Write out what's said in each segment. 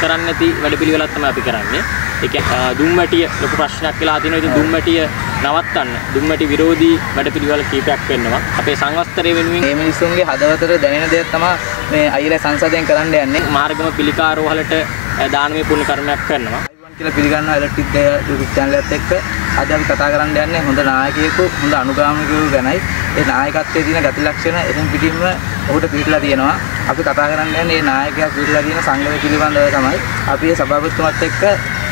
කරන්නේ නැති වැඩපිළිවෙලක් තමයි අපි කරන්නේ. ඒ කියන්නේ දුම්වැටිය ලොකු ප්‍රශ්නයක් වෙලා තියෙනවා. ඉතින් දුම්වැටිය නවත්තන්න දුම්වැටි විරෝධී වැඩපිළිවෙල කීපයක් වෙන්නවා. අපේ සංවස්තරය වෙනුවෙන් මේ මිනිස්සුන්ගේ හදවතට දැනෙන දෙයක් තමයි මේ අයියලා සංසදයෙන් කරන්න යන්නේ. මහරගම පිළිකාරෝහලට දානමය පුණ්‍ය කර්මයක් කරනවා. කියලා පිළිගන්නවා ඉලෙක්ට්‍රික් YouTube channel එකත් එක්ක අද අපි කතා කරන්න යන්නේ හොඳ නායකයෙකු හොඳ අනුගාමිකයෙකු ගැනයි. ඒ නායකත්වයේ තියෙන ගති ලක්ෂණ එතන පිටින්ම ඔහුට පිළිලා තියෙනවා. අපි කතා කරන්න යන්නේ මේ නායකයා පිළිලා තියෙන සංගමය පිළිබඳව තමයි. අපි මේ සභාපතිතුමත් එක්ක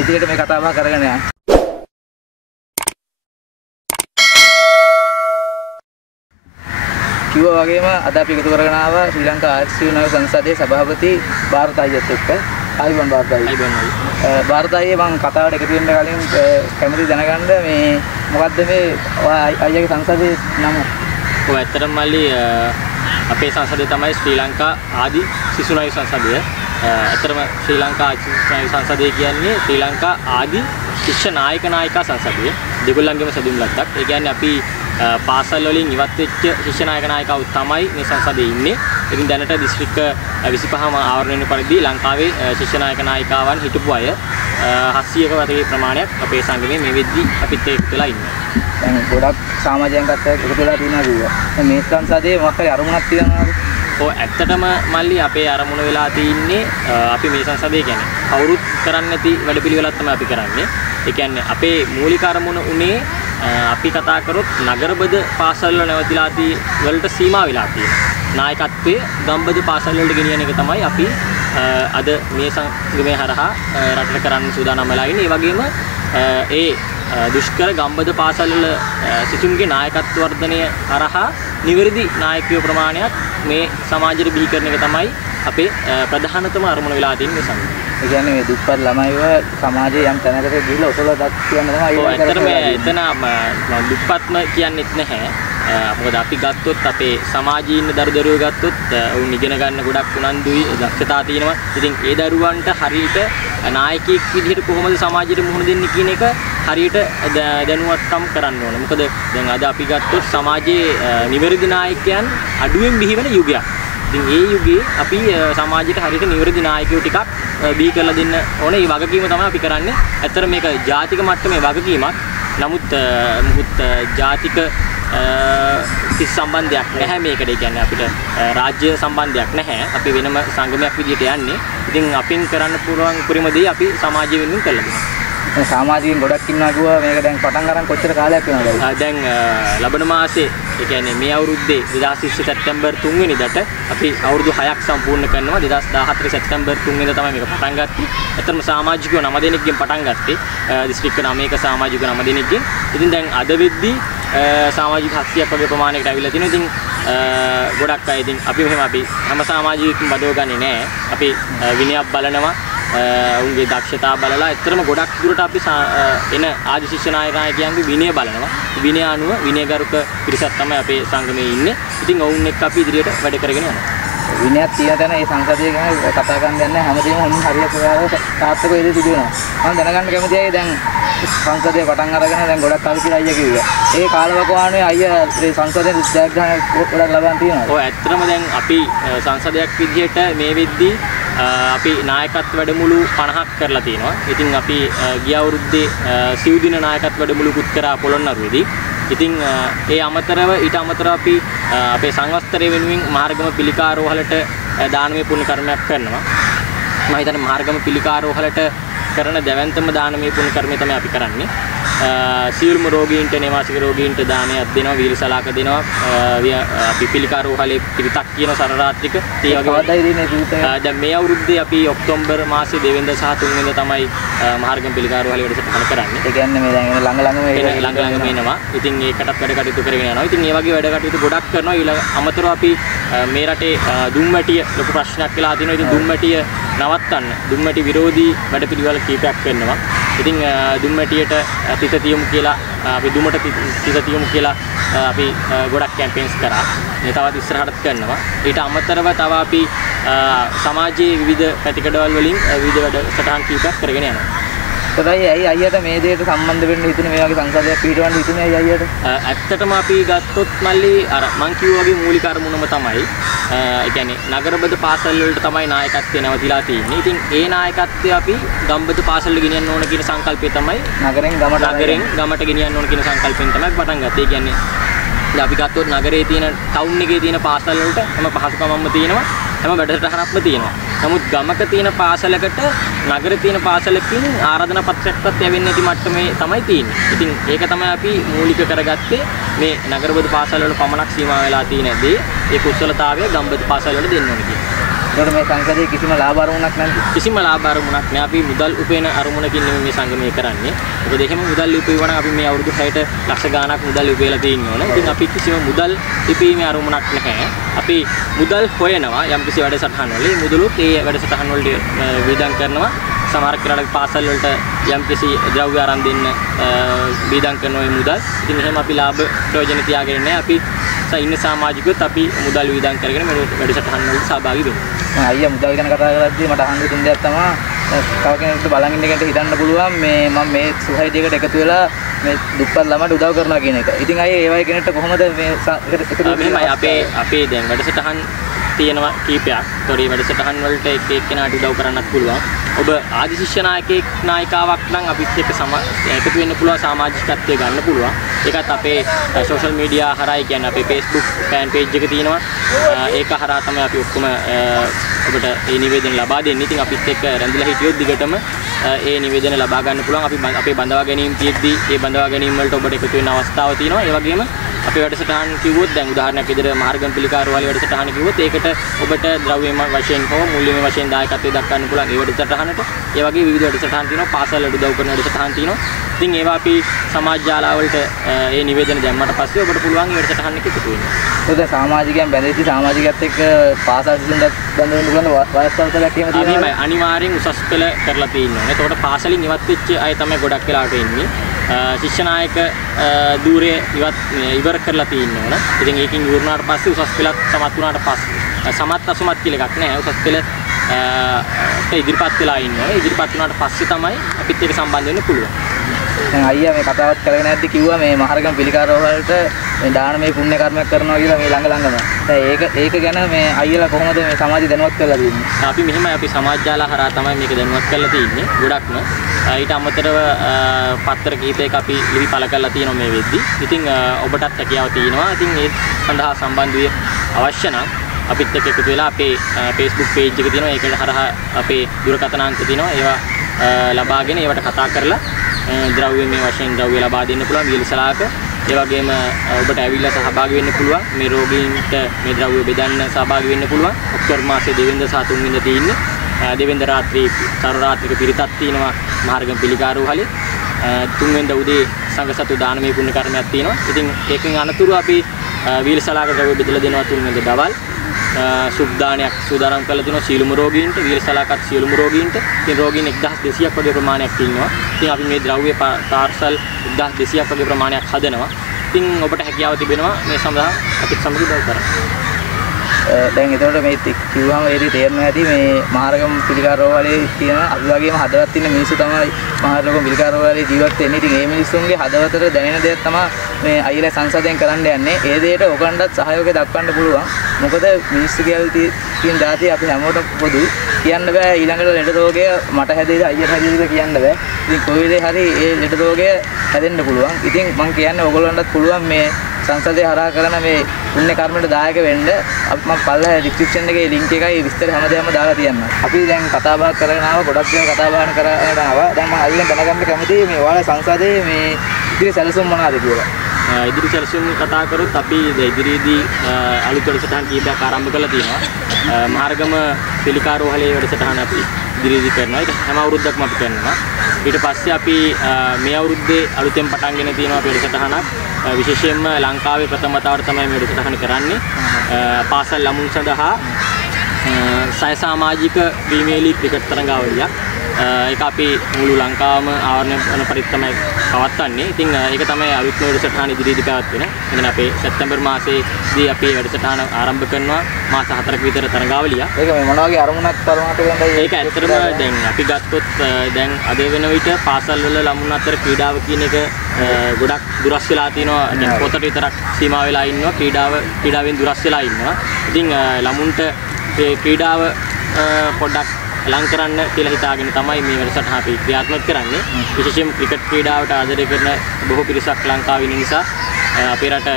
ඉදිරියට මේ කතා බහ කරගෙන යන්නේ. කිව්වා වගේම අද අපි එකතු කරගෙන ආවා ශ්‍රී ලංකා ආර්ථික නව සංසදයේ සභාපති භාරත අයියත් එක්ක. ආයිබන් භාරත අයියා. භාරත අයියා මම කතාවට එකතු වෙන්න කලින් කැමති දැනගන්න මේ මොකද්ද මේ අයියාගේ සංසදයේ නම? ඔව් ඇත්තටම මල්ලි අපේ සංසදය තමයි ශ්‍රී ලංකා ආදි ශිශු නව සංසදය. ඇත්තටම ශ්‍රී ලංකා ආදි ශිශු නව සංසදය කියන්නේ ශ්‍රී ලංකා ආදි ශිෂ්‍ය නායක නායිකා සංසදය. දෙගොල්ලන්ගේම සැදුම් ලද්දක්. ඒ කියන්නේ අපි පාසල් වලින් ඉවත් වෙච්ච ශිෂ්‍ය නායක නායිකාවෝ තමයි මේ සංසදයේ ඉන්නේ. ඉතින් දැනට දිස්ත්‍රික්ක 25ම ආවරණය වෙන පරිදි ලංකාවේ ශිෂ්‍ය නායක නායිකාවන් හිටපු අය 700ක වගේ ප්‍රමාණයක් අපේ සංගමයේ මේ වෙද්දි අපිත් එක්ක වෙලා ඉන්නවා. දැන් ගොඩක් සමාජයන්ගත් එක්ක එකතු වෙලා තියෙනවා කිව්වා. දැන් මේ සංසදයේ මොකක් හරි අරමුණක් තියනවාද? ඔව් ඇත්තටම මල්ලි අපේ අරමුණ වෙලා තින්නේ අපි මේ සංසදයේ කියන්නේ කවුරුත් කරන්නේ නැති වැඩපිළිවෙලක් තමයි අපි කරන්නේ. ඒ කියන්නේ අපේ මූලික අරමුණ උනේ අපි කතා කරොත් නගරබද පාසල් වල නැවතිලා වලට සීමා වෙලා තියෙනවා. නායකත්වයේ ගම්බද පාසල් වලට ගෙනියන එක තමයි අපි අද මේ සංගමයේ හරහා රටට කරන්න සූදානම් වෙලා ඉන්නේ. ඒ වගේම ඒ දුෂ්කර ගම්බද පාසල් වල සිසුන්ගේ නායකත්ව වර්ධනය හරහා නිවැරදි නායකයෝ ප්‍රමාණයක් මේ සමාජයට බිහි කරන එක තමයි අපේ ප්‍රධානතම අරමුණ වෙලා තියෙන්නේ සංගමය. ඒ කියන්නේ මේ දුප්පත් ළමයිව සමාජයේ යම් තැනකට ගිහිල්ලා ඔසවලා දක් කියන තමයි ඔය එතන දුප්පත්ම කියන්නෙත් නැහැ. මොකද අපි ගත්තොත් අපේ සමාජයේ ඉන්න දරුවෝ ගත්තොත් උන් ඉගෙන ගන්න ගොඩක් උනන්දුයි දක්ෂතා තියෙනවා. ඉතින් ඒ දරුවන්ට හරියට නායකයෙක් විදිහට කොහොමද සමාජයට මුහුණ දෙන්නේ කියන එක හරියට දැනුවත්කම් කරන්න ඕන. මොකද දැන් අද අපි ගත්තොත් සමාජයේ නිවැරදි නායකයන් අඩුවෙන් බිහි වෙන යුගයක්. ඉතින් ඒ යුගයේ අපි සමාජයට හරියට නිවැරදි නායකයෝ ටිකක් බිහි කරලා දෙන්න ඕනේ. මේ වගකීම තමයි අපි කරන්නේ. ඇත්තට මේක ජාතික මට්ටමේ වගකීමක්. නමුත් ජාතික කිසි සම්බන්ධයක් නැහැ මේකට. ඒ කියන්නේ අපිට රාජ්‍ය සම්බන්ධයක් නැහැ. අපි වෙනම සංගමයක් විදිහට යන්නේ. ඉතින් අපින් කරන්න පුළුවන් උපරිම දේ අපි සමාජය වෙනුවෙන් කරලා දෙනවා. දැන් සමාජයෙන් ගොඩක් ඉන්නවා කිව්වා මේක දැන් පටන් ගන්න කොච්චර කාලයක් වෙනවද? දැන් ලබන මාසේ ඒ කියන්නේ මේ අවුරුද්දේ 2020 සැප්තැම්බර් 3 වෙනිදාට අපි අවුරුදු 6ක් සම්පූර්ණ කරනවා. 2014 සැප්තැම්බර් 3 වෙනිදා තමයි මේක පටන් ගත්තේ. ඇත්තටම සමාජිකයෝ 9 දෙනෙක්ගෙන් පටන් ගත්තේ. දිස්ත්‍රික්ක 9ක සමාජිකයෝ 9 දෙනෙක්ගෙන්. ඉතින් දැන් අද වෙද්දී සමාජික 700ක් වගේ ප්‍රමාණයකට ඇවිල්ලා තිනවා. ඉතින් ගොඩක් අය ඉතින් අපි මෙහෙම අපි හැම සමාජිකයෙක්ම බදවගන්නේ නැහැ. අපි විනයක් බලනවා. උන්ගේ දක්ෂතා බලලා ඇත්තටම ගොඩක් දුරට අපි එන ආදි ශිෂ්‍ය නායකයන්ගේ විනය බලනවා. විනය අනුව විනයගරුක පිරිසක් තමයි අපේ සංගමයේ ඉන්නේ. ඉතින් ඔවුන් එක්ක අපි ඉදිරියට වැඩ කරගෙන යනවා. විනයක් තියෙන තැන ඒ සංසදය ගැන කතා කරන්න යන්නේ හැමදේම හොඳ හරියට සාර්ථක වේද සිදු වෙනවා. මම දැනගන්න කැමතියි දැන් සංසදය පටන් අරගෙන දැන් ගොඩක් කල් කියලා අයියා කිව්වා. ඒ කාලවකවානුවේ අයියා මේ සංසදයෙන් ජයග්‍රහණ ගොඩක් ලබන් තියෙනවා. ඔව් ඇත්තටම දැන් අපි සංසදයක් විදිහට මේ වෙද්දී අපි නායකත්ව වැඩමුළු 50ක් කරලා තියෙනවා. ඉතින් අපි ගිය අවුරුද්දේ සිව් දින නායකත්ව වැඩමුළුකුත් කරා පොළොන්නරුවේදී. ඉතින් ඊට අමතරව අපි අපේ සංවස්තරය වෙනුවෙන් මහරගම පිළිකාරෝහලට දානමය පුණ්‍ය කර්මයක් කරනවා. මම හිතන්නේ මහරගම පිළිකාරෝහලට කරන දැවැන්තම දානමය පුණ්‍ය කර්මය තමයි අපි කරන්නේ. සියලුම රෝගීන්ට නේවාසික රෝගීන්ට දානයක් දෙනවා, වීරසලාක දෙනවා. අපි පිළිකාරෝහලේ පිරිතක් කියන සරරාත්‍රික ඒ වගේ දැන් මේ අවුරුද්දේ අපි ඔක්තෝබර් මාසයේ 2 වෙනිදා සහ 3 වෙනිදා තමයි මහරගම පිළිකාරෝහලේ වැඩසටහන කරන්නේ. ඒ කියන්නේ මේ දැන් ළඟ එනවා. ඉතින් ඒකටත් වැඩ කටයුතු කරගෙන යනවා. ඉතින් මේ වගේ වැඩ කටයුතු ගොඩක් කරනවා. ඊළඟ අමතරව අපි මේ රටේ දුම්වැටිය ලොකු ප්‍රශ්නයක් වෙලා තියෙනවා. ඉතින් දුම්වැටිය නවත්තන්න දුම්වැටි විරෝධී වැඩපිළිවෙල කීපයක් වෙන්නවා. ඉතින් දුම්වැටියට තිත තියමු කියලා අපි දුමට තිත තියමු කියලා අපි ගොඩක් කැම්පේන්ස් කරා. මේ තවත් ඉස්සරහටත් කරනවා. ඊට අමතරව තව අපි සමාජයේ විවිධ පැතිකඩවල් වලින් විවිධ වැඩසටහන් කීපයක් කරගෙන යනවා. ඒතරයි ඇයි අයියට මේ දෙයට සම්බන්ධ වෙන්න හිතුනේ මේ වගේ සංසදයක් පිටවන්න හිතුනේ ඇයි අයියට? ඇත්තටම අපි ගත්තොත් මල්ලි අර මං කිව්වා වගේ මූලික අරමුණම තමයි ඒ කියන්නේ නගරබද පාසල් වලට තමයි නායකත්වය නැවතිලා තියෙන්නේ. ඉතින් ඒ නායකත්වය අපි ගම්බද පාසල් වල ගෙනියන්න ඕන කියන සංකල්පය තමයි නගරෙන් ගමට ගෙනියන්න ඕන කියන සංකල්පයෙන් තමයි පටන් ගත්තේ. ඒ කියන්නේ දැන් අපි ගත්තොත් නගරයේ තියෙන ටවුන් එකේ තියෙන පාසල් වලට හැම පහසුකමක්ම තියෙනවා. හැම වැඩසටහනක්ම තියෙනවා. නමුත් ගමක තියෙන පාසලකට නගරේ තියෙන පාසලකින් ආරාධනා පත්‍රයක්වත් යවෙන්නේ නැති මට්ටමේ තමයි තියෙන්නේ. ඉතින් ඒක තමයි අපි මූලික කරගත්තේ මේ නගරබද පාසල් වල පමණක් සීමා වෙලා තියෙන දේ ඒ කුසලතාවය ගම්බද පාසල් වල දෙන්න ඕනේ කියන්නේ. ඒකට මේ සංසදයේ කිසිම ලාභ අරමුණක් නැද්ද? කිසිම ලාභ අරමුණක් නෑ. අපි මුදල් උපයන අරමුණකින් නෙමෙයි මේ සංගමය කරන්නේ. මොකද එහෙම මුදල් උපයවන අපි මේ අවුරුදු 6ට ලක්ෂ ගාණක් මුදල් උපයලා තියෙනවා. ඉතින් අපි කිසිම මුදල් ඉපීමේ අරමුණක් නැහැ. අපි මුදල් හොයනවා යම්කිසි වැඩසටහන් වල. මේ මුදලුත් ඒ වැඩසටහන් වලට වේදම් කරනවා. සමහර කෙනාට පාසල් වලට යම්කිසි ද්‍රව්‍ය ආරම්භ දෙන්න වේදම් කරන ওই මුදල්. ඉතින් එහෙම අපි ලාභ ප්‍රයෝජන තියාගෙන නැහැ. අපි ඉන්න සමාජිකයොත් අපි මුදල් වේදම් කරගෙන මේ වැඩසටහන් වලට සහභාගී වෙනවා. අයියා මුදල් ගැන කතා කරද්දී මට අහන්න හිතුන දෙයක් තමයි තව කෙනෙක්ට බලන් ඉන්න කෙනෙක්ට හිතන්න පුළුවන් මේ මම මේ සොසයිටි එකට එකතු වෙලා මේ දුප්පත් ළමයට උදව් කරනවා කියන එක. ඉතින් අයියා ඒ වගේ කෙනෙක්ට කොහොමද මේ එකතු වෙන්නේ? අපේ දැන් වැඩසටහන් තියෙනවා කීපයක්. ඒතොරේ වැඩසටහන් වලට එක එක්කෙනාට උදව් කරන්නත් පුළුවන්. ඔබ ආදි ශිෂ්‍ය නායිකාවක් නම් අපිත් එක්ක එකතු වෙන්න පුළුවන්, සමාජිකත්වයේ ගන්න පුළුවන්. ඒකත් අපේ සෝෂල් මීඩියා හරහා කියන්නේ අපේ Facebook ෆෑන් පේජ් එක තියෙනවා. ඒක හරහා තමයි අපි ඔක්කොම ඔබට මේ නිවේදන ලබා දෙන්නේ. ඉතින් අපිත් එක්ක රැඳිලා හිටියොත් දිගටම ඒ නිවේදන ලබා ගන්න පුළුවන්. අපි අපේ බඳවා ගැනීම තියෙද්දී ඒ බඳවා ගැනීම වලට ඔබට එකතු වෙන්න අවස්ථාව තියෙනවා. ඒ වගේම අපේ වැඩසටහන් කිව්වොත් දැන් උදාහරණයක් විදිහට මහරගම් පිළිකාර වල වැඩසටහන කිව්වොත් ඒකට ඔබට ද්‍රව්‍යමය වශයෙන් හෝ මූල්‍යමය වශයෙන් දායකත්වය දක්වන්න පුළුවන් ඒ වැඩසටහනට. ඒ වගේ විවිධ වැඩසටහන් තියෙනවා. පාසල් වල උදව් කරන වැඩසටහන් තියෙනවා. ඉතින් ඒවා අපි සමාජ ජාලා වලට ඒ නිවේදන දැම්මට පස්සේ ඔබට පුළුවන් මේ වැඩසටහන් එකේ එකතු වෙන්න. ඒක සමාජිකයන් බැඳෙච්ච සමාජිකයත් එක්ක පාසල් සිසුන්ට බැඳ වෙන්න පුළුවන් වයස්වලට එහෙම තියෙනවා. අනිවාර්යෙන් උසස් පෙළ කරලා තියෙනවා. ඒතකොට පාසලින් ඉවත් වෙච්ච අය තමයි ගොඩක් වෙලාවට එන්නේ. ශිෂ්‍ය නායක ධූරය ඉවර කරලා තියෙනවා නේ. ඉතින් ඒකෙන් ඉවරනාට පස්සේ උසස් පෙළත් සමත් වුණාට පස්සේ සමත් අසමත් කියලා එකක් නැහැ. උසස් පෙළ ඉදිරිපත් වෙලා ඉන්නවා. ඉදිරිපත් වුණාට පස්සේ තමයි අපිත් එක්ක සම්බන්ධ වෙන්න පුළුවන්. දැන් අයියා මේ කතාවත් කරගෙන නැද්දි කිව්වා මේ මහරගම පිළිකාරෝ වලට මේ දානමය පුණ්‍ය කර්මයක් කරනවා කියලා මේ ළඟම. දැන් ඒක ගැන මේ අයියලා කොහොමද මේ සමාජය දැනුවත් කරලා තියෙන්නේ? අපි මෙහෙමයි අපි සමාජ ජාලා හරහා තමයි මේක දැනුවත් කරලා තියෙන්නේ. ගොඩක්ම ඊට අමතරව පත්‍ර කීපයක අපි ලිපි පළ කරලා තියෙනවා මේ වෙද්දි. ඉතින් ඔබටත් හැකියාව තියෙනවා. ඉතින් ඒ සඳහා සම්බන්ධ වෙ අවශ්‍ය නම් අපිත් එක්ක එකතු වෙලා අපේ Facebook page එක තියෙනවා. ඒකට හරහා අපේ දුරකථන අංක තියෙනවා. ඒවා ලබාගෙන ඒවට කතා කරලා ද්‍රව්‍යමය වශයෙන් ද්‍රව්‍ය ලබා දෙන්න පුළුවන් වියලසලාක. ඒ වගේම ඔබට ඇවිල්ලා සහභාගී වෙන්න පුළුවන්. මේ රෝගීන්ට මේ ද්‍රව්‍ය බෙදන්න සහභාගී වෙන්න පුළුවන්. ඔක්තෝබර් මාසයේ 2 වෙනිදා සහ 3 වෙනිදා තියෙන්නේ. 2 වෙනිදා රාත්‍රී රාත්‍රික පිරිතක් තියෙනවා මහරගම පිළිකාරෝ හලේ. 3 වෙනිදා උදේ සංඝසතු දානමය පුණ්‍ය කර්මයක් තියෙනවා. ඉතින් ඒකෙන් අනතුරු අපි වියලසලාක ද්‍රව්‍ය බෙදලා දෙනවා 3 වෙනිදා දවල්. සුබ්දානයක් සූදානම් කරලා තිනවා සියලුම රෝගීන්ට වියලසලාකත් සියලුම රෝගීන්ට. ඉතින් රෝගීන් 1200ක් වගේ ප්‍රමාණයක් ඉන්නවා. ඉතින් අපි මේ ද්‍රව්‍ය පාර්සල් 1200ක් වගේ ප්‍රමාණයක් හදනවා. ඉතින් ඔබට හැකියාව තිබෙනවා මේ සඳහා අපිත් සමග උදව් කරන්න. දැන් එතකොට මේ කිව්වම ඒදී තේරෙනවා ඇති මේ මහරගම පිළිකාරෝ වලේ තියෙන අපි වගේම හදවත් ඉන්න මිනිස්සු තමයි මහරගම පිළිකාරෝ වලේ ජීවත් වෙන්නේ. ඉතින් මේ මිනිස්සුන්ගේ හදවතට දැනෙන දෙයක් තමයි මේ අයියලා සංසදයෙන් කරන්න යන්නේ. ඒ දෙයට ඔකණ්ඩත් සහයෝගය දක්වන්න පුළුවන්. මොකද මිනිස්සු කියලා තියෙන දාතිය අපි හැමෝටම පොදු කියන්න බෑ. ඊළඟට ලෙඩ රෝගය මට හැදෙයිද අයියට හැදෙයිද කියන්න බෑ. ඉතින් කොයි වෙලේ හරි ඒ ලෙඩ රෝගය හැදෙන්න පුළුවන්. ඉතින් මම කියන්නේ ඔයගොල්ලන්ටත් පුළුවන් මේ සංසදේ හරහා කරන මේ පුණ්‍ය කර්මයට දායක වෙන්න. අපි මම පල්ලා ඩිස්ක්‍රිප්ෂන් එකේ ලින්ක් එකයි විස්තර හැමදේම දාලා තියන්නම්. අපි දැන් කතා බහ කරගෙන ආවා ගොඩක් දේවල් කතා බහ කරගෙන ආවා. දැන් මම අයියෙන් දැනගන්න කැමතියි මේ ඔයාලා සංසදේ මේ ඉදිරි සැලසුම් මොනවාද කියලා. ඉදිරි සැලසුම් කතා කරොත් අපි ඉදිරියේදී අලුත් වැඩසටහන් කීපයක් ආරම්භ කරලා තියෙනවා. මහරගම පිළිකාරෝ හලේ වැඩසටහන අපි ඉදිරියේදී කරනවා. ඒක හැම අවුරුද්දක්ම අපි කරනවා. ඊට පස්සේ අපි මේ අවුරුද්දේ අලුතෙන් පටන්ගෙන තියෙනවා අපි වැඩසටහනක්. විශේෂයෙන්ම ලංකාවේ ප්‍රථම වතාවට තමයි මේ වැඩසටහන කරන්නේ. පාසල් ළමුන් සඳහා සය සමාජික ප්‍රීමියර් ලීග් ක්‍රිකට් තරඟාවලියක්. ඒක අපි මුළු ලංකාවම ආවරණය කරන පරිදි තමයි පවත්වන්නේ. ඉතින් ඒක තමයි අලුත් වැඩසටහන ඉදිරියේදී පැවැත්වෙන. එතන අපේ සැප්තැම්බර් මාසයේදී අපි වැඩසටහන ආරම්භ කරනවා මාස 4ක විතර තරඟාවලිය. ඒක මේ මොන වගේ අරමුණක් තරමට වෙනදයි? ඒක ඇත්තටම දැන් අපි ගත්තොත් දැන් අද වෙන විට පාසල් වල ළමුන් අතර ක්‍රීඩාව කියන එක ගොඩක් දුරස් වෙලා තිනවා. දැන් පොතට විතරක් සීමා වෙලා ඉන්නවා. ක්‍රීඩාවෙන් දුරස් වෙලා ඉන්නවා. ඉතින් ළමුන්ට මේ ක්‍රීඩාව පොඩ්ඩක් ලං කරන්න කියලා හිතාගෙන තමයි මේ වැඩසටහන අපි ක්‍රියාත්මක කරන්නේ. විශේෂයෙන්ම ක්‍රිකට් ක්‍රීඩාවට ආදරය කරන බොහෝ පිරිසක් ලංකාවේ ඉන්න නිසා අපේ රට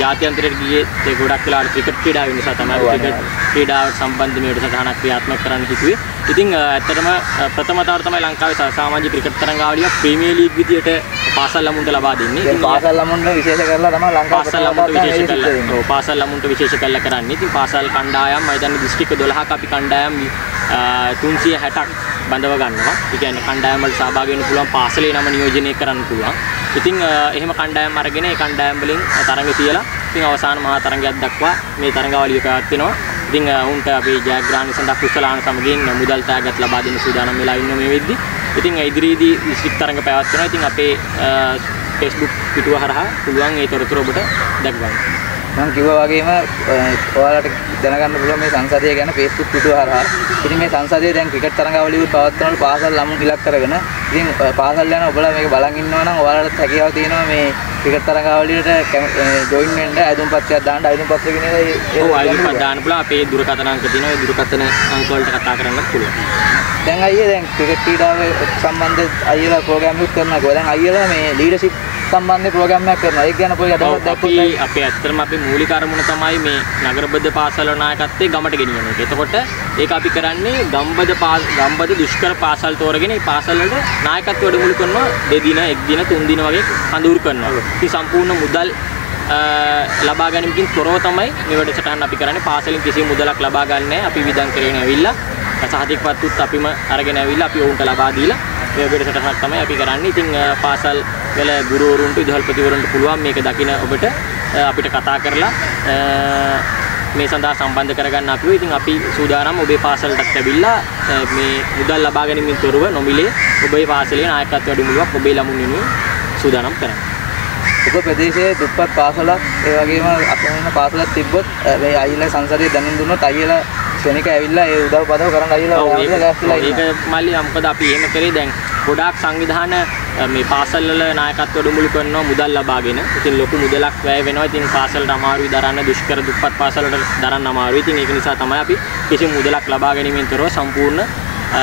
ජාත්‍යන්තරයට ගියේ ගොඩක් වෙලාවට ක්‍රිකට් ක්‍රීඩාව නිසා තමයි ක්‍රිකට් ක්‍රීඩාවට සම්බන්ධ මේ වැඩසටහනක් ක්‍රියාත්මක කරන්න හිතුවේ. ඉතින් ඇත්තටම ප්‍රථම වතාවට තමයි ලංකාවේ සාමාජික ක්‍රිකට් තරඟාවලිය ප්‍රීමියර් ලීග් විදියට පාසල් ළමුන්ට ලබා දෙන්නේ. ඉතින් පාසල් ළමුන්ට විශේෂ කරලා තමයි ලංකාවේ පාසල් ළමුන්ට විශේෂ කරලා ඔව් පාසල් ළමුන්ට විශේෂ කරලා කරන්නේ. ඉතින් පාසල් කණ්ඩායම් මම හිතන්නේ දිස්ත්‍රික්ක 12ක අපි කණ්ඩායම් 360ක් බඳව ගන්නවා. ඒ කියන්නේ කණ්ඩායම් වලට සහභාගී වෙන්න පුළුවන් පාසලේ නම නියෝජනය කරන්න පුළුවන්. ඉතින් එහෙම කණ්ඩායම් අරගෙන ඒ කණ්ඩායම් වලින් තරඟ තියලා ඉතින් අවසාන මහා තරඟයක් දක්වා මේ තරඟාවලිය පැවැත්වෙනවා. ඉතින් උන්ට අපි ජයග්‍රහණ සඳහා කුසලාන සමගින් මුදල් තෑග්ගත් ලබා දෙන්න සූදානම් වෙලා ඉන්න මේ වෙද්දි. ඉතින් ඉදිරියේදී දිස්ත්‍රික් තරඟ පැවැත්වෙනවා. ඉතින් අපේ Facebook පිටුව හරහා පුළුවන් ඒ තොරතුරු ඔබට දැක ගන්න. මම කිව්වා වගේම ඔයාලට දැනගන්න පුළුවන් මේ සංසදය ගැන Facebook පිටුව හරහා. ඉතින් මේ සංසදයේ දැන් ක්‍රිකට් තරඟාවලිය පවත්වනකොට පාසල් ළමුන් ඉලක්ක කරගෙන ඉතින් පාසල් යන ඔබලා මේක බලන් ඉන්නවා නම් ඔයාලට හැකියාව තියෙනවා මේ ක්‍රිකට් තරඟාවලියට ජොයින් වෙන්න අයදුම් පත්‍රයක් දාන්න. අයදුම් පත්‍රය කියන එක ඔව් අයදුම් පත්‍රය දාන්න පුළුවන්. අපේ දුරකථන අංක තියෙනවා. ඒ දුරකථන අංක වලට කතා කරන්නත් පුළුවන්. දැන් අයියා දැන් ක්‍රිකට් ක්‍රීඩාව සම්බන්ධ අයියලා ප්‍රෝග්‍රෑම් එකක් කරනවා. දැන් අයියලා මේ ලීඩර්ෂිප් සම්බන්ධ ප්‍රෝග්‍රෑම් එකක් කරනවා. ඒක ගැන පොඩි අදහසක් දැක්කොත් අපි ඇත්තටම අපේ මූලික අරමුණ තමයි මේ නගරබද්ධ පාසල් වල නායකත්වයේ ගමට ගෙනියන එක. එතකොට ඒක අපි කරන්නේ ගම්බද දුෂ්කර පාසල් තෝරගෙන ඒ පාසල් වලට නායකත්ව වැඩමුළු කරනවා. 2 දින, 1 දින, 3 දින වගේ කඳවුරු කරනවා. ඉතින් සම්පූර්ණ මුදල් ලබා ගැනීමකින් තොරව තමයි මේ වැඩසටහන අපි කරන්නේ. පාසලෙන් කිසිම මුදලක් ලබා ගන්න නැහැ. අපි වියදම් කරගෙන ඇවිල්ලා සහතිකපත්තුත් අපිම අරගෙන ඇවිල්ලා අපි ඔවුන්ට ලබා දීලා මේ වැඩසටහනක් තමයි අපි කරන්නේ. ඉතින් පාසල් වල ගුරුවරුන්ට විදුහල්පතිවරුන්ට පුළුවන් මේක දකින ඔබට අපිට කතා කරලා මේ සඳහා සම්බන්ධ කරගන්න අපිව. ඉතින් අපි සූදානම් ඔබේ පාසලටත් ඇවිල්ලා මේ මුදල් ලබා ගැනීමෙන් තොරව නොමිලේ ඔබේ පාසලේ නායකත්ව වැඩමුළුවක් ඔබේ ළමුන් වෙනුවෙන් සූදානම් කරන්න. ඔබ ප්‍රදේශයේ දුප්පත් පාසලක් ඒ වගේම අසරණ පාසලක් තිබ්බොත් මේ අයියලා සංසදයේ දැනුම් දුන්නොත් අයියලා ශනික ඇවිල්ලා ඒ උදව් පදව කරන්න අයියලා ලෑස්තිලා ඉන්නවා. ඒක මල්ලි මොකද අපි එහෙම කරේ දැන් ගොඩාක් සංවිධාන මේ පාසල් වල නායකත්ව වැඩමුළු කරනවා මුදල් ලබාගෙන. ඉතින් ලොකු මුදලක් වැය වෙනවා. ඉතින් පාසලට අමාරුයි දරන්න, දුෂ්කර දුප්පත් පාසල් වලට දරන්න අමාරුයි. ඉතින් ඒක නිසා තමයි අපි කිසිම මුදලක් ලබා ගැනීමෙන් තොරව සම්පූර්ණ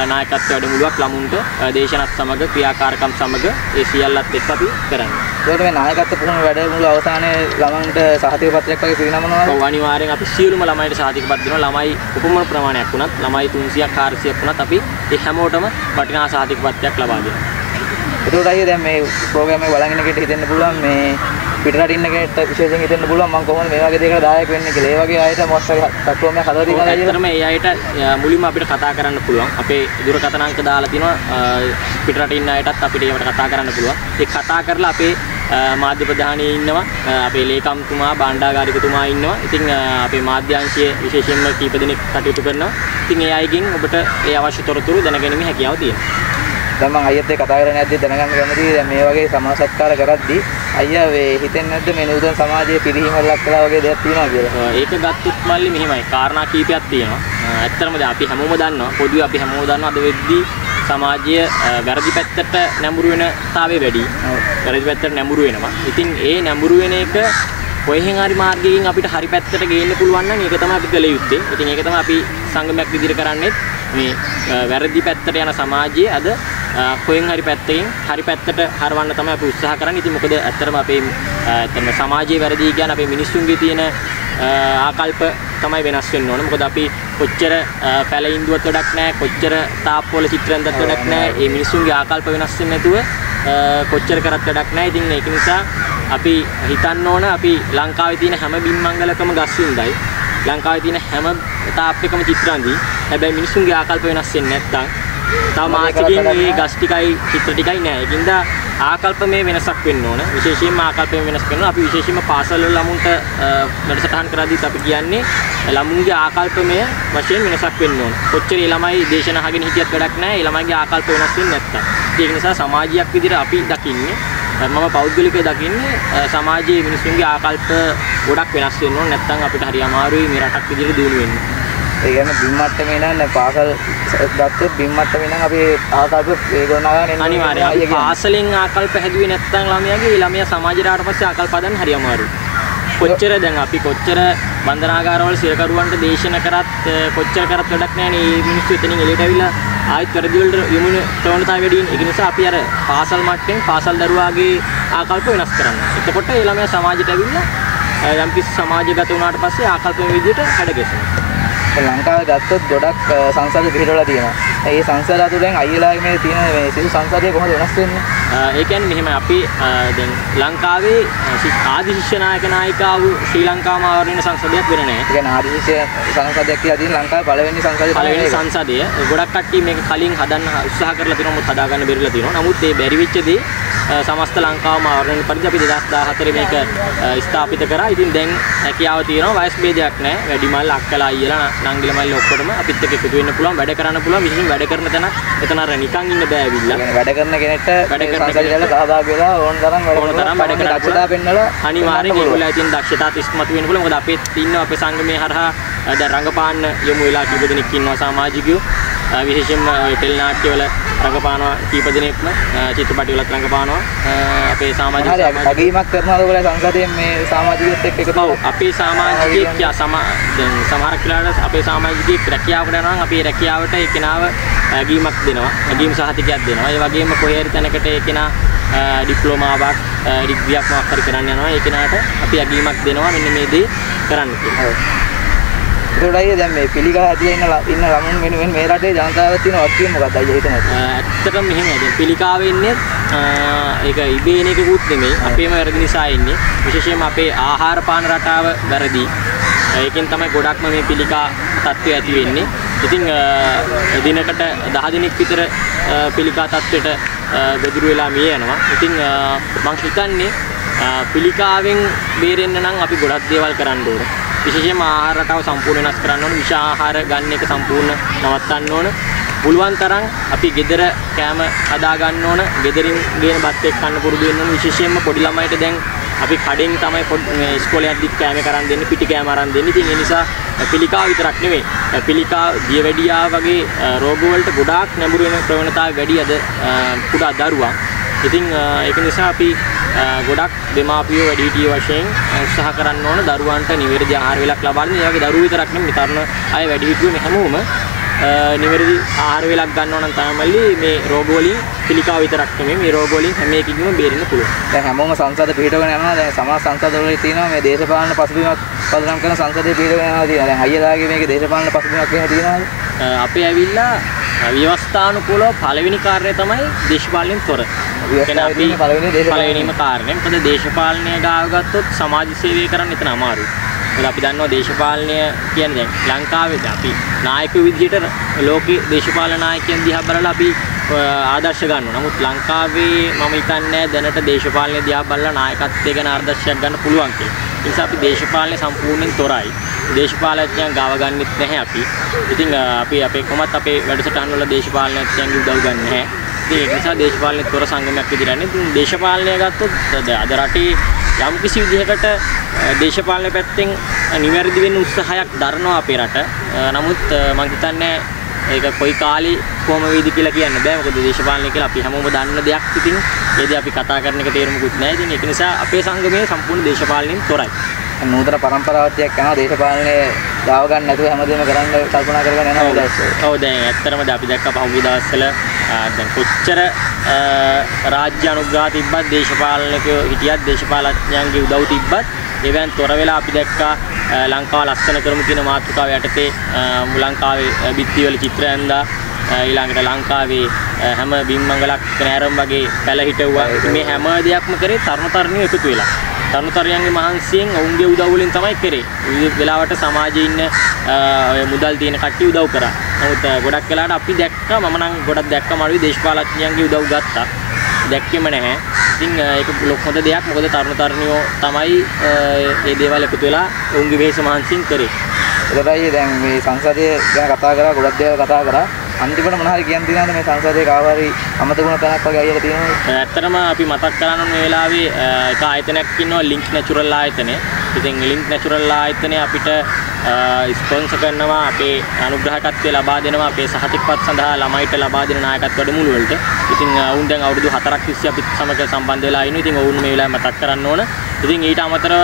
නායකත්ව වැඩමුළුවක් ළමුන්ට දේශනත් සමග ක්‍රියාකාරකම් සමග ඒ සියල්ලත් එක්ක අපි කරන්නේ. ඒකට මේ නායකත්ව පුහුණු වැඩමුළුව අවසානයේ ළමන්ට සහතික පත්‍රයක් වගේ පිරිනමනවා. ඔව් අනිවාර්යෙන් අපි සියලුම ළමයින්ට සහතික පත්‍ර දෙනවා. ළමයි උපමන ප්‍රමාණයක් වුණත්, ළමයි 300ක් 400ක් වුණත් අපි ඒ හැමෝටම වටිනා සහතික පත්‍රයක් ලබා දෙනවා. ඒකට අයියා දැන් මේ ප්‍රෝග්‍රෑම් එක බලන් ඉන්න කෙනෙක්ට හිතෙන්න පුළුවන් මේ පිටරට ඉන්න කෙනෙක්ට විශේෂයෙන් හිතෙන්න පුළුවන් මම කොහොමද මේ වගේ දෙයකට දායක වෙන්නේ කියලා. ඒ වගේ අයට මොකක් හරි තත්ත්වයක් හදලා තියෙනවා නේද? ඇත්තටම ඒ අයට මුලින්ම අපිට කතා කරන්න පුළුවන්. අපේ දුරකථන අංක දාලා තිනවා. පිටරට ඉන්න අයටත් අපිට ඒවට කතා කරන්න පුළුවන්. ඒ කතා කරලා අපේ මාධ්‍ය ප්‍රධානී ඉන්නවා. අපේ ලේකම්තුමා, භාණ්ඩාගාරිකතුමා ඉන්නවා. ඉතින් අපේ මාධ්‍යාංශයේ විශේෂයෙන්ම කීප දෙනෙක් කටයුතු කරනවා. ඉතින් ඒ අයගෙන් ඔබට ඒ අවශ්‍ය තොරතුරු දැනගැනීමේ හැකියාව තියෙනවා. දැන් මම අයියත් එක්ක කතා කරගෙන යද්දී දැනගන්න කැමතියි දැන් මේ වගේ සමාජ සත්කාර කරද්දී අයියා මේ හිතෙන්නේ නැද්ද මේ නූතන සමාජයේ පිරිහීමකට ලක් කළා වගේ දෙයක් තියෙනවා කියලා? ඒක ගත්තොත් මල්ලි මෙහිමයි. කාරණා කීපයක් තියෙනවා. ඇත්තටම දැන් අපි හැමෝම දන්නවා. පොදුවේ අපි හැමෝම දන්නවා අද වෙද්දී සමාජය වැරදි පැත්තට නැඹුරු වෙන තාවේ වැඩි. වැරදි පැත්තට නැඹුරු වෙනවා. ඉතින් ඒ නැඹුරු වෙන එක කොහෙන් හරි මාර්ගයකින් අපිට හරි පැත්තට ගේන්න පුළුවන් නම් ඒක තමයි අපි කළ යුත්තේ. ඉතින් ඒක තමයි අපි සංගමයක් විදිහට කරන්නේ. මේ වැරදි පැත්තට යන සමාජයේ අද කොහෙන් හරි පැත්තකින් හරි පැත්තට හරවන්න තමයි අපි උත්සාහ කරන්නේ. ඉතින් මොකද ඇත්තටම අපේ ඇත්තටම සමාජයේ වැරදි කියන්නේ අපේ මිනිස්සුන්ගේ තියෙන ආකල්ප තමයි වෙනස් වෙන්න ඕන. මොකද අපි කොච්චර පැලින්දුවත් වැඩක් නැහැ, කොච්චර තාප්පවල චිත්‍රෙන්දත් වැඩක් නැහැ. මේ මිනිස්සුන්ගේ ආකල්ප වෙනස් වෙන්නේ නැතුව කොච්චර කරත් වැඩක් නැහැ. ඉතින් ඒක නිසා අපි හිතන්න ඕන අපි ලංකාවේ තියෙන හැම බිම්මංගලකම ගස් වින්දයි. ලංකාවේ තියෙන හැම තාප් එකම චිත්‍රන්දී. හැබැයි මිනිස්සුන්ගේ ආකල්ප වෙනස් වෙන්නේ නැත්තම් තව මාසිකින් මේ ගස් ටිකයි චිත්‍ර ටිකයි නෑ. ඒකින්ද ආකල්ප මේ වෙනසක් වෙන්න ඕන. විශේෂයෙන්ම ආකල්ප වෙනස් කරනවා. අපි විශේෂයෙන්ම පාසල් වල ළමුන්ට වැඩසටහන් කරද්දීත් අපි කියන්නේ ළමුන්ගේ ආකල්පමය වශයෙන් වෙනසක් වෙන්න ඕන. කොච්චර ළමයි දේශන අහගෙන හිටියත් වැඩක් නෑ. ළමයිගේ ආකල්ප වෙනස් වෙන්නේ නැත්තම්. ඒක නිසා සමාජයක් විදිහට අපි දකින්නේ මම පෞද්ගලිකව දකින්නේ සමාජයේ මිනිස්සුන්ගේ ආකල්ප ගොඩක් වෙනස් වෙන්න ඕන නැත්නම් අපිට හරි අමාරුයි මේ රටක් විදිහට දියුණු වෙන්න. ඒ කියන්නේ බිම් මට්ටමේ නම් පාසල් ගත්තොත් බිම් මට්ටමේ නම් අපි ආකල්ප ඒගොල්ලෝ නගන අනිවාර්යයෙන් පාසලෙන් ආකල්ප හැදුවේ නැත්නම් ළමයා සමාජයට ආවට පස්සේ ආකල්ප හදන්න හරි අමාරුයි. කොච්චර දැන් අපි කොච්චර බන්ධනාගාරවල සිරකරුවන්ට දේශන කරත් කොච්චර කරත් වැඩක් නැහැ නේ මේ මිනිස්සු එතනින් එළියට ඇවිල්ලා ආයෙත් වැඩි වලට යමුන ප්‍රවණතාවය වැඩි වෙන. ඒක නිසා අපි අර පාසල් මට්ටමින් පාසල් දරුවාගේ ආකල්ප වෙනස් කරන්න. එතකොට ඒ ළමයා සමාජයට ඇවිල්ලා යම්කිසි සමාජගත වුණාට පස්සේ ආකල්ප මේ විදිහට හැඩගැසෙනවා. ලංකාවේ ගත්තොත් ගොඩක් සංසද පිටවලා තියෙනවා. ඒ සංසද අතුරෙන් අයියලාගේ මේ තියෙන මේ සිසු සංසදය කොහොමද වෙනස් වෙන්නේ? ඒ කියන්නේ මෙහෙම අපි දැන් ලංකාවේ ආදි ශිෂ්‍ය නායක නායිකාවු ශ්‍රී ලංකාවම ආවරණ සංසදයක් වෙන්නේ නැහැ. ඒ කියන්නේ ආදි ශිෂ්‍ය සංසදයක් කියලා තියෙන ලංකාවේ පළවෙනි සංසදය පළවෙනි සංසදය. ගොඩක් කට්ටිය මේක කලින් හදන්න උත්සාහ කරලා තියෙනවා මොකද හදාගන්න බැරිලා තියෙනවා. නමුත් ඒ බැරි වෙච්ච දේ සමස්ත ලංකාවම ආවරණ පරිදි අපි 2014 මේක ස්ථාපිත කරා. ඉතින් දැන් හැකියාව තියෙනවා වයස් භේදයක් නැහැ. වැඩිමල් අක්කලා අයියලා නංගිලා මල්ලි ඔක්කොටම අපිත් එක්ක එකතු වෙන්න පුළුවන් වැඩ කරන්න පුළුවන්. විශේෂයෙන් වැඩ කරන තැන එතන අර නිකන් ඉන්න බෑ ඇවිල්ලා. වැඩ කරන කෙනෙක්ට සංසදයට සහභාගී වෙලා ඕන තරම් වැඩ කරන්න දක්ෂතා පෙන්නලා අනිවාර්යෙන් ඒගොල්ලෝ ඉතින් දක්ෂතාවත් ඉස්මතු වෙන්න පුළුවන්. මොකද අපේ ඉන්න අපේ සංගමයේ හරහා දැන් රංගපාන්න යමු වෙලා කීප දෙනෙක් ඉන්නවා සමාජිකයෝ. විශේෂයෙන්ම ටෙලි නාට්‍යවල රංගපානවා කීප දෙනෙක්ම චිත්‍රපටිවලත් රංගපානවා. අපේ සමාජික අගීමක් කරනවාද ඔයගොල්ලෝ සංසදයෙන් මේ සමාජිකයොත් එක්ක එකතු වෙලා? අපේ සමාජිකයෙක් දැන් සමහර කාලවල අපේ සමාජිකයෙක් රැකියාවට යනවා නම් අපි ඒ රැකියාවට ඒ කෙනාව අගීමක් දෙනවා. අගීම් සහතිකයක් දෙනවා. ඒ වගේම කොහේ හරි තැනකට ඒ කෙනා ඩිප්ලෝමාවක් ඩිග්‍රියක් මොකක් හරි කරන්න යනවා. ඒ කෙනාට අපි අගීමක් දෙනවා මෙන්න මේ දේ කරන්න කියලා. ඒකයි දැන් මේ පිළිගා ඇදලා ඉන්න ළමුන් වෙනුවෙන් මේ රටේ ජනතාවක් තියෙන වත්කීම මොකක්ද අයියා හිතන්නේ? ඇත්තටම මෙහෙමයි. දැන් පිළිකාවේ ඉන්නේ ඒක ඉබේ එන එකකුත් නෙමෙයි. අපේම වැරදි නිසා ඉන්නේ. විශේෂයෙන්ම අපේ ආහාර පාන රටාව වැරදි. ඒකෙන් තමයි ගොඩක්ම මේ පිළිකා තත්ත්වය ඇති වෙන්නේ. ඉතින් දිනකට 10 දිනක් විතර පිළිකා තත්ත්වයට ගොදුරු වෙලා මිය යනවා. ඉතින් මම හිතන්නේ පිළිකාවෙන් බේරෙන්න නම් අපි ගොඩක් දේවල් කරන්න ඕනේ. විශේෂයෙන්ම ආහාර රටාව සම්පූර්ණ වෙනස් කරන්න ඕන. විෂ ආහාර ගන්න එක සම්පූර්ණ නවත්තන්න ඕන. පුළුවන් තරම් අපි ගෙදර කෑම හදා ගන්න ඕන. ගෙදරින් ගේන බත් එක්ක කන්න පුරුදු වෙන්න ඕන. විශේෂයෙන්ම පොඩි ළමයිට දැන් අපි කඩෙන් තමයි ඉස්කෝලේ යද්දිත් කෑම කරන් දෙන්නේ, පිටි කෑම අරන් දෙන්නේ. ඉතින් ඒ නිසා පිළිකා විතරක් නෙවෙයි. පිළිකා දියවැඩියා වගේ රෝග වලට ගොඩාක් නැඹුරු වෙන ප්‍රවණතාවය වැඩි අද කුඩා දරුවා. ඉතින් ඒක නිසා අපි ගොඩක් දෙමාපියෝ වැඩිහිටියෝ වශයෙන් උත්සාහ කරන්න ඕන දරුවන්ට නිවැරදි ආහාර වේලක් ලබා දෙන්න. ඒ වගේ දරුවෝ විතරක් නෙමෙයි තරුණ අය වැඩිහිටියෝ මේ හැමෝම නිවැරදි ආහාර වේලක් ගන්නවා නම් තමයි මේ රෝග වලින් පිළිකාව විතරක් නෙමෙයි මේ රෝග වලින් හැම එකකින්ම බේරෙන්න පුළුවන්. දැන් හැමෝම සංසද පිටවගෙන යනවා. දැන් සමාජ සංසද වල තියෙනවා මේ දේශපාලන පසුබිමක් පදනම් කරන සංසදයේ පිටවගෙන යනවා තියෙනවා. දැන් අයියලාගේ මේකේ දේශපාලන පසුබිමක් එහෙම තියෙනවද? අපේ ඇවිල්ලා ව්‍යවස්ථානුකූලව පළවෙනි කාර්යය තමයි දේශපාලනයෙන් තොර. පළවෙනිම කාරණය. මොකද දේශපාලනය ගාව ගත්තොත් සමාජ සේවය කරන්න එතන අමාරුයි. මොකද අපි දන්නවා දේශපාලනය කියන්නේ දැන් ලංකාවේ අපි නායකයෝ විදිහට ලෝකේ දේශපාලන නායකයන් දිහා බලලා අපි ආදර්ශ ගන්නවා. නමුත් ලංකාවේ මම හිතන්නේ දැනට දේශපාලනය දිහා බලලා නායකත්වය ගැන ආදර්ශයක් ගන්න පුළුවන් කියලා. ඒ නිසා අපි දේශපාලනය සම්පූර්ණයෙන් තොරයි. දේශපාලනඥයන් ගාව ගන්නෙත් නැහැ අපි. ඉතින් අපි අපේ කොහොමත් අපේ වැඩසටහන් වල දේශපාලනඥයන්ගේ උදව් ගන්න නැහැ. ඉතින් ඒක නිසා දේශපාලනයේ තොර සංගමයක් විදිහට යන්නේ. ඉතින් දේශපාලනය ගත්තොත් අද රටේ යම් කිසි විදිහකට දේශපාලන පැත්තෙන් නිවැරදි වෙන්න උත්සාහයක් දරනවා අපේ රට. නමුත් මම හිතන්නේ ඒක කොයි කාලේ කොහොම වෙයිද කියලා කියන්න බෑ. මොකද දේශපාලනය කියලා අපි හැමෝම දන්න දෙයක්. ඉතින් ඒ දේ අපි කතා කරන එක තේරුමකුත් නැහැ. ඉතින් ඒක නිසා අපේ සංගමය සම්පූර්ණ දේශපාලනයෙන් තොරයි. නූතන පරම්පරාවක් යනවා දේශපාලනයේ දාව ගන්න නැතුව හැමදේම කරන්න කල්පනා කරගෙන යනවා දැක්කෝ. ඔව් දැන් ඇත්තටම අපි දැක්ක පහුගිය දවස්වල දැන් කොච්චර රාජ්‍ය අනුග්‍රහ තිබ්බත් දේශපාලනකයෝ හිටියත් දේශපාලඥයන්ගේ උදව් තිබ්බත් ඒවෙන් තොර වෙලා අපි දැක්කා ලංකාව ලස්සන කරමු කියන මාතෘකාව යටතේ ලංකාවේ බිත්තිවල චිත්‍ර ඇඳලා ඊළඟට ලංකාවේ හැම බිම්මංගලක් නෑරම් වගේ පැල හිටවුවා. මේ හැම දෙයක්ම කරේ තරුණ තරුණියෝ එකතු වෙලා. තරුණතරයන්ගේ මහන්සියෙන් ඔවුන්ගේ උදව් වලින් තමයි කරේ. විවිධ වෙලාවට සමාජයේ ඉන්න මුදල් තියෙන කට්ටිය උදව් කරා. නමුත් ගොඩක් වෙලාවට අපි දැක්කා මම නම් ගොඩක් දැක්කම අඩුයි දේශපාලඥයන්ගේ උදව් ගත්තා. දැක්කෙම නැහැ. ඉතින් ඒක හොඳ දෙයක්. මොකද තරුණතරණියෝ තමයි මේ දේවල් එකතු වෙලා ඔවුන්ගේ වෙහෙස මහන්සියෙන් කරේ. ඒකයි දැන් මේ සංසදයේ ගැන කතා කරා ගොඩක් දේවල් කතා කරා. අන්තිමට මොන හරි කියන්න තියෙනවද මේ සංසදයේ කාවාරි අමතකුණ තැනක් වගේ අයියට තියෙනවද? ඇත්තටම අපි මතක් කරන්න ඕන මේ වෙලාවේ එක ආයතනයක් ඉන්නවා ලින්ක් නැචරල් ආයතනය. ඉතින් ලින්ක් නැචරල් ආයතනය අපිට ස්පොන්සර් කරනවා අපේ අනුග්‍රහකත්වය ලබා දෙනවා අපේ සහතිකපත් සඳහා ළමයිට ලබා දෙන නායකත්ව වැඩමුළු වලට. ඉතින් වුන් දැන් අවුරුදු 4ක් තිස්සේ අපිත් සමග සම්බන්ධ වෙලා ඉන්නවා. ඉතින් වුන් මේ වෙලාවේ මතක් කරන්න ඕන. ඉතින් ඊට අමතරව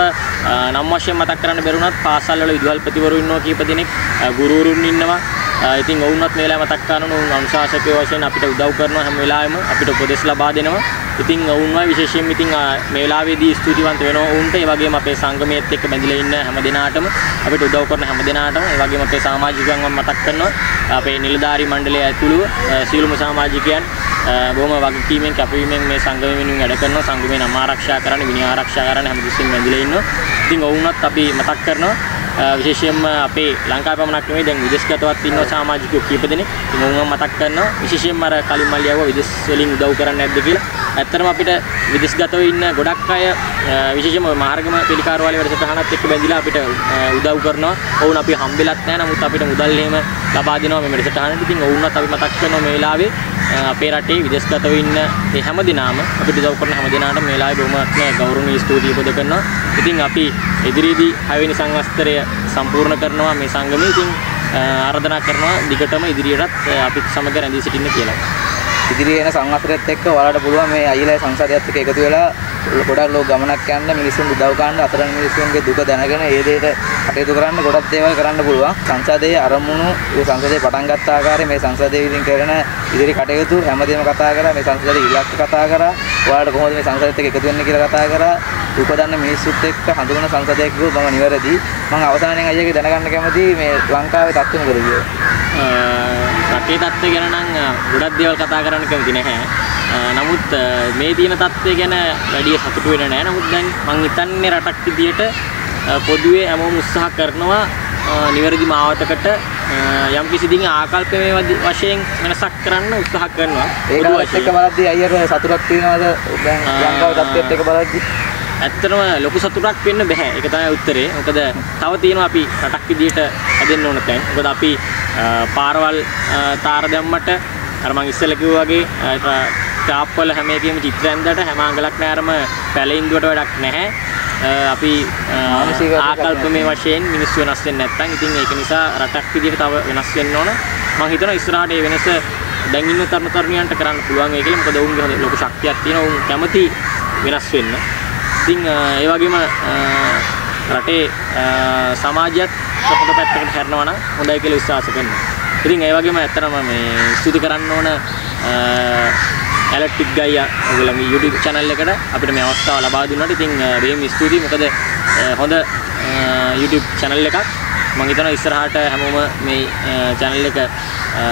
නම් වශයෙන් මතක් කරන්න බැරුණත් පාසල් වල විදුහල්පතිවරු ඉන්නවා කීප දෙනෙක්, ගුරුවරුන් ඉන්නවා. ඉතින් ඔවුන්වත් මේ වෙලාවේ මතක් කරනවා ඔවුන් අනුශාසකයෝ වශයෙන් අපිට උදව් කරනවා හැම වෙලාවෙම අපිට උපදෙස් ලබා දෙනවා. ඉතින් ඔවුන්වයි විශේෂයෙන් ඉතින් මේ වෙලාවේදී ස්තුතිවන්ත වෙනවා ඔවුන්ට. ඒ වගේම අපේ සංගමයේත් එක්ක බැඳිලා ඉන්න හැම දෙනාටම අපිට උදව් කරන හැම දෙනාටම ඒ වගේම අපේ සමාජිකයන්ව මතක් කරනවා. අපේ නිලධාරී මණ්ඩලය ඇතුළුව සියලුම සමාජිකයන් බොහොම වගකීමෙන් කැපවීමෙන් මේ සංගමය වෙනුවෙන් වැඩ කරනවා. සංගමේ නම ආරක්ෂා කරන්න, විනය ආරක්ෂා කරන්න හැමදෙස්සෙම බැඳිලා ඉන්නවා. ඉතින් ඔවුන්වත් අපි මතක් කරනවා. විශේෂයෙන්ම අපේ ලංකාවේ පමණක් නෙමෙයි දැන් විදේශගතවත් ඉන්න සමාජිකයෝ කීප දෙනෙක්. ඉතින් ඔවුන්ව මතක් කරනවා. විශේෂයෙන්ම අර කලින් මල්ලියව විදේශ වලින් උදව් කරන්නේ නැද්ද කියලා. ඇත්තටම අපිට විදේශගතව ඉන්න ගොඩක් අය විශේෂයෙන්ම මාර්ගම පිළිකාරවාලේ වැඩසටහනත් එක්ක බැඳිලා අපිට උදව් කරනවා. ඔවුන් අපි හම්බෙලත් නැහැ. නමුත් අපිට මුදල් එහෙම ලබා දෙනවා මේ වැඩසටහනට. ඉතින් ඔවුන්වත් අපි මතක් කරනවා මේ වෙලාවේ අපේ රටේ විදේශගතව ඉන්න මේ හැම දිනාම අපිට උදව් කරන හැම දිනාටම මේ වෙලාවේ බොහොමත්ම ගෞරවනීය ස්තුතිය පුද කරනවා. ඉතින් අපි ඉදිරියේදී 6 වෙනි සංවත්සරය සම්පූර්ණ කරනවා මේ සංගමයේ. ඉතින් ආරාධනා කරනවා දිගටම ඉදිරියටත් අපිත් සමග රැඳී සිටින්න කියලා. ඉදිරියේ එන සංවත්සරයත් එක්ක ඔයාලට පුළුවන් මේ අයියලා සංසදයත් එක්ක එකතු වෙලා ගොඩක් ලෝක ගමනක් යන්න, මිනිස්සුන් උදව් කරන්න, අතරන මිනිස්සුන්ගේ දුක දැනගෙන ඒ දෙයට කටයුතු කරන්න ගොඩක් දේවල් කරන්න පුළුවන්. සංසදයේ අරමුණු, මේ සංසදයේ පටන් ගත්ත ආකාරය, මේ සංසදයේ විසින් කරන ඉදිරි කටයුතු හැමදේම කතා කරා, මේ සංසදයේ ඉලක්ක කතා කරා, ඔයාලට කොහොමද මේ සංසදයත් එක්ක එකතු වෙන්න කියලා කතා කරා. දුක දන්න මිනිස්සුත් එක්ක හඳුනන සංසදයක් කිව්වොත් මම නිවැරදි. මම අවසානයෙන් අයියගේ දැනගන්න කැමතියි මේ ලංකාවේ තත්ත්වෙ මොකද කියලා. රටේ තත්ත්වය ගැන නම් ගොඩක් දේවල් කතා කරන්න කැමති නැහැ. නමුත් මේ තියෙන තත්ත්වය ගැන වැඩි සතුටු වෙන්නේ නැහැ. නමුත් දැන් මං හිතන්නේ රටක් විදියට පොදුවේ හැමෝම උත්සාහ කරනවා නිවැරදි මාවතකට යම් කිසි දින ආකල්පමය වශයෙන් වෙනසක් කරන්න උත්සාහ කරනවා. ඒකත් එක්ක බලද්දී අයියට සතුටක් තියෙනවද දැන් ලංකාවේ තත්ත්වයට එක බලද්දී? ඇත්තටම ලොකු සතුටක් වෙන්න බෑ. ඒක තමයි උත්තරේ. මොකද තව තියෙනවා අපි රටක් විදියට හැදෙන්න ඕන තැන්. මොකද අපි පාරවල් තාර දැම්මට අර මං ඉස්සෙල්ලා කිව්වා වගේ ටාප් වල හැම එකෙම චිත්‍ර ඇඳලා හැම අඟලක් නෑරම පැලින්දුවට වැඩක් නැහැ. අපි ආකල්පමය වශයෙන් මිනිස්සු වෙනස් වෙන්නේ නැත්නම් ඉතින් ඒක නිසා රටක් විදියට තව වෙනස් වෙන්න ඕන. මං හිතනවා ඉස්සරහට මේ වෙනස දැන් ඉන්න තරුණ තරුණියන්ට කරන්න පුළුවන් වෙයි කියලා. මොකද ඔවුන්ගේ ලොකු ශක්තියක් තියෙනවා. ඔවුන් කැමති වෙනස් වෙන්න. ඉතින් ඒ වගේම රටේ සමාජයත් හොඳ පැත්තකට හැරෙනවා නම් හොඳයි කියලා විශ්වාස කරනවා. ඉතින් ඒ වගේම ඇත්තටම මේ ස්තුති කරන්න ඕන එලෙක්ට්‍රික් ගයියා ඔයගොල්ලන්ගේ YouTube channel එකට අපිට මේ අවස්ථාව ලබා දුන්නාට ඉතින් බෙහෙම ස්තුතියි. මොකද හොඳ YouTube channel එකක්. මම හිතනවා ඉස්සරහට හැමෝම මේ channel එක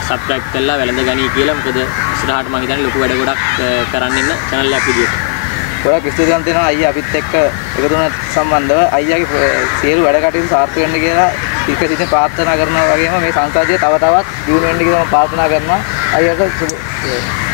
subscribe කරලා වැළඳ ගනී කියලා. මොකද ඉස්සරහට මම හිතන්නේ ලොකු වැඩ ගොඩක් කරන්න ඉන්න channel එකක් විදියට. ගොඩක් ස්තුතිවන්ත වෙනවා අයියා අපිත් එක්ක එකතු වුණ සම්බන්ධව. අයියාගේ සියලු වැඩ කටයුතු සාර්ථක වෙන්න කියලා එක සිතින් ප්‍රාර්ථනා කරනවා. වගේම මේ සංසදය තව තවත් දියුණු වෙන්න කියලා මම ප්‍රාර්ථනා කරනවා. අයියාට